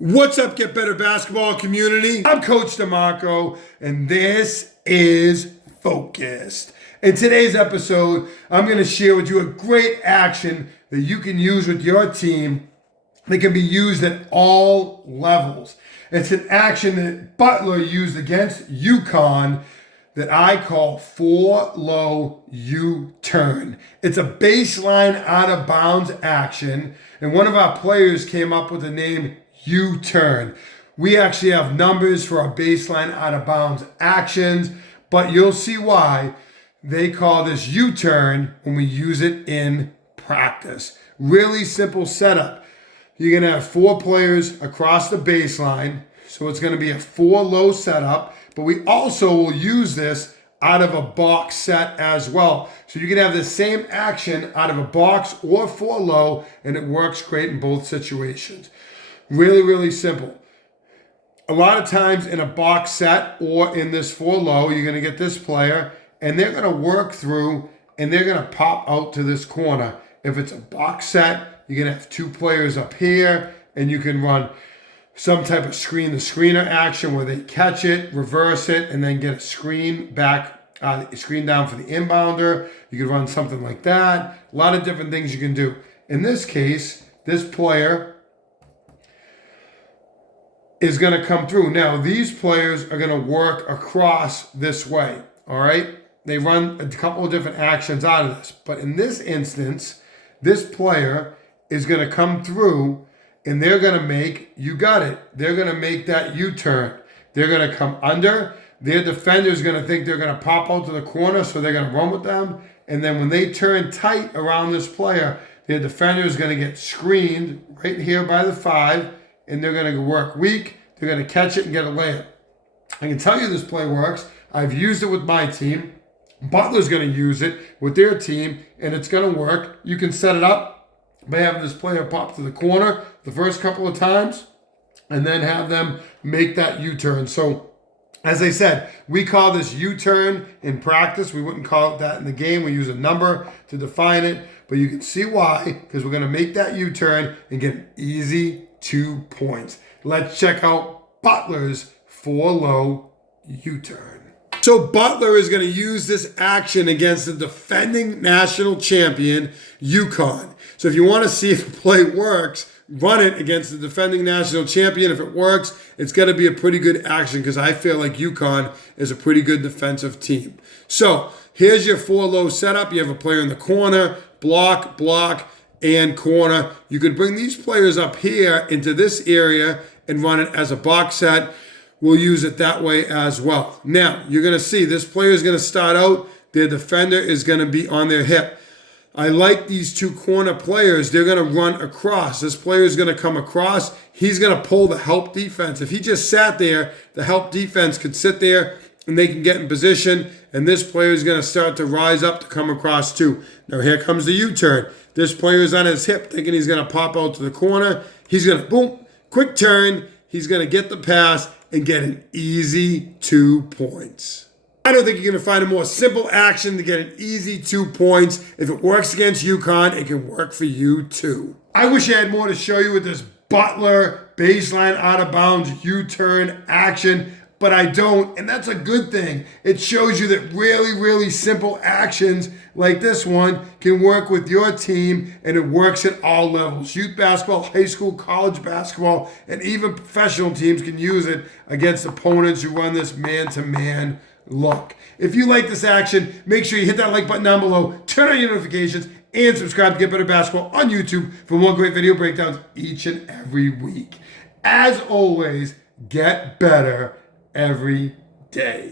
What's up, Get Better Basketball community? I'm Coach DeMarco, and this is Focused. In today's episode, I'm going to share with you a great action that you can use with your team that can be used at all levels. It's an action that Butler used against UConn that I call 4-low U-turn. It's a baseline out of bounds action, and one of our players came up with the name U-turn. We actually have numbers for our baseline out of bounds actions, but you'll see why they call this U-turn when we use it in practice. Really simple setup. You're going to have 4 players across the baseline, so it's going to be a 4-low setup, but we also will use this out of a box set as well. So you can have the same action out of a box or 4-low, and it works great in both situations. Really, really simple. A lot of times in a box set or in this 4-low, you're going to get this player, and they're going to work through, and they're going to pop out to this corner. If it's a box set, you're going to have 2 players up here, and you can run some type of screen the screener action where they catch it, reverse it, and then get a screen back, screen down for the inbounder. You can run something like that. A lot of different things you can do. In this case, this player is going to come through. Now, these players are going to work across this way, all right? They run a couple of different actions out of this. But in this instance, this player is going to come through, and they're going to make, you got it, they're going to make that U-turn. They're going to come under. Their defender is going to think they're going to pop out to the corner, so they're going to run with them. And then when they turn tight around this player, their defender is going to get screened right here by the 5, and they're going to work weak. They're going to catch it and get a layup. I can tell you this play works. I've used it with my team. Butler's going to use it with their team, and it's going to work. You can set it up by having this player pop to the corner the first couple of times, and then have them make that U-turn. So, as I said, we call this U-turn in practice. We wouldn't call it that in the game. We use a number to define it, but you can see why, because we're going to make that U-turn and get an easy 2 points. Let's check out Butler's 4-low U-turn. So Butler is going to use this action against the defending national champion, UConn. So if you want to see if the play works, run it against the defending national champion. If it works, it's going to be a pretty good action because I feel like UConn is a pretty good defensive team. So here's your 4-low setup. You have a player in the corner, block, and corner. You could bring these players up here into this area and run it as a box set. We'll use it that way as well. Now, you're going to see this player is going to start out. Their defender is going to be on their hip. I like these 2 corner players. They're going to run across. This player is going to come across. He's going to pull the help defense. If he just sat there, the help defense could sit there and they can get in position. And this player is going to start to rise up to come across too. Now here comes the U-turn. This player is on his hip thinking he's going to pop out to the corner. He's going to, boom, quick turn. He's going to get the pass and get an easy 2 points. I don't think you're going to find a more simple action to get an easy 2 points. If it works against UConn, it can work for you too. I wish I had more to show you with this Butler baseline out of bounds U-turn action, but I don't, and that's a good thing. It shows you that really, really simple actions like this one can work with your team, and it works at all levels. Youth basketball, high school, college basketball, and even professional teams can use it against opponents who run this man-to-man look. If you like this action, make sure you hit that like button down below, turn on your notifications, and subscribe to Get Better Basketball on YouTube for more great video breakdowns each and every week. As always, get better every day.